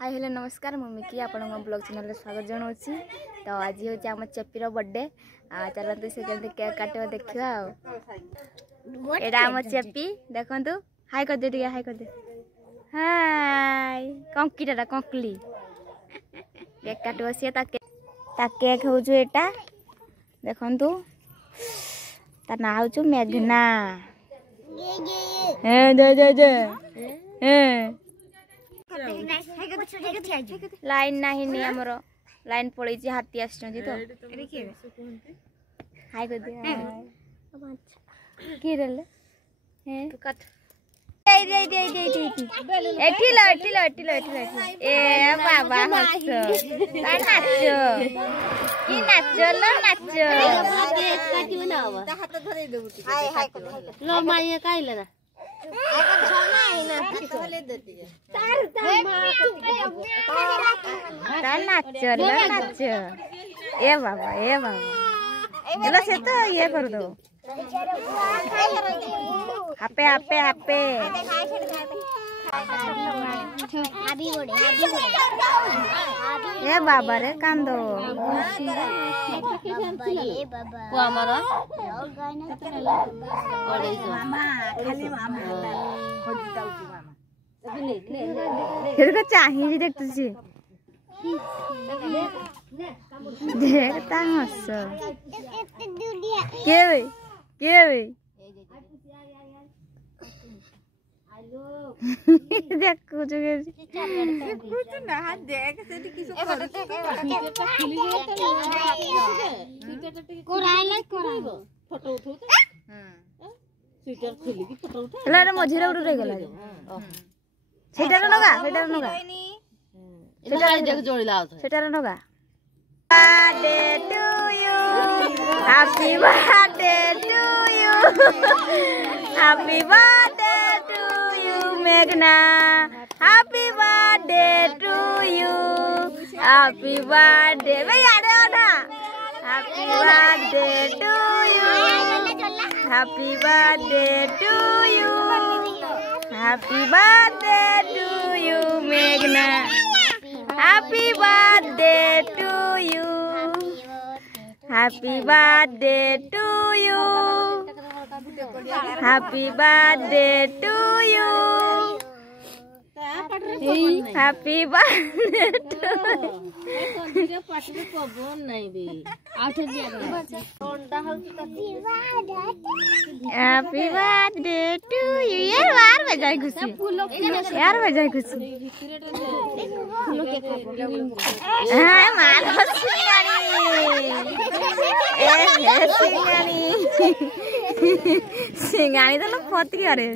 Hi hello नमस्कार मु Mickey आपण ब्लॉग चैनल स्वागत जनाऊँगी। तो आज हूँ आम चेपीर बर्थडे चलते से केमती केक काट देखा यहाँ आम चेपी देखु हाय कर दे हाय कर दे हाय कंकीटा कंकली केक काट सी केक हूँ यहाँ देखु ना हूँ मेघना लाइन नहीं आमर लाइन पड़े हाथी आस तो हाय कर बाबा हस नाच नाच ए बाबा चलो से तो ये कर दो हापे हापे हापे ए बाबा रे कांदो चाहिए देख तुझे देखता हस के देख कुछ ना देख से किस फोटो उठो स्वेटर खोली की फोटो उठा हला मझिरा उड़ रह गेला सेटार नगा सेटार देख जोड़िला सेटार नगा birthday to you happy birthday to you happy birthday to you मेघना happy birthday to you happy birthday भाई आड़े ना happy birthday to you happy birthday to you happy birthday to you मेघना happy birthday to you happy birthday to you happy birthday to you happy birthday to happy birthday to you यार बजाय खुशी यार बजाय खुशी हां माल सिंगानी तो पत्री अरे